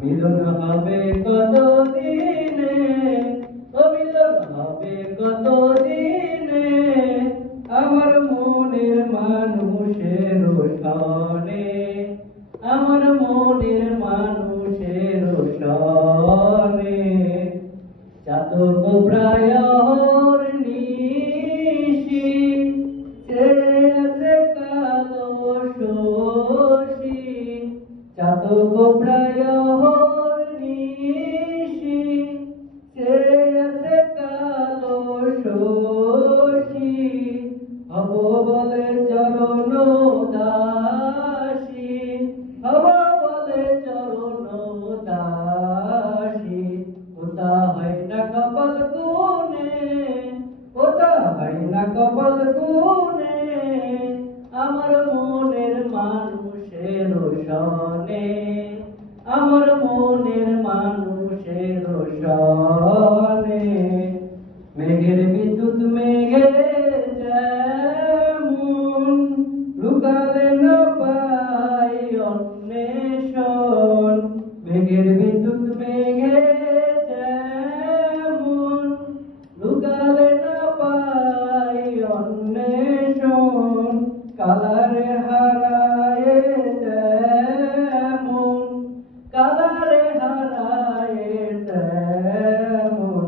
মিলন হবে কত দিনে, ও মিলন হবে কত দিনে, আমার মনের মানুষের সনে, আমার মনের মানুষের সনে। চাতক প্রায় নিশি, চেয়েছে কালো শশী। চাতক প্রায় নিশি, চেয়েছে কালো শশী। হব বলে চরণ দাসী, হব বলে চরণ দাসী। ওটা হয় না কপাল গুনে, ওটা হয় না কপাল গুনে, আমার মনের মানুষের সনে, আমার মনের মানুষের সনে। মেঘের বিদ্যুৎ মেঘে যেমন, লুকালে না পাই অন্বেষণ। মেঘের বিদ্যুৎ মেঘে যেমন, লুকালে না পাই অন্বেষণ। কালারে হারায় তেমন, কালারে হারায় তেমন।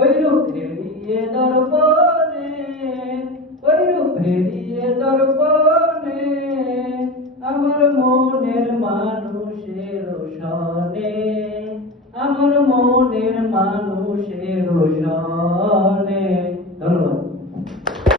ওই রূপ হেরিয়ে দর্পণে, ওই রূপ হেরিয়ে দর্পণে, আমার মনের মানুষের সনে, আমার মনের মানুষের সনে। ধন্যবাদ।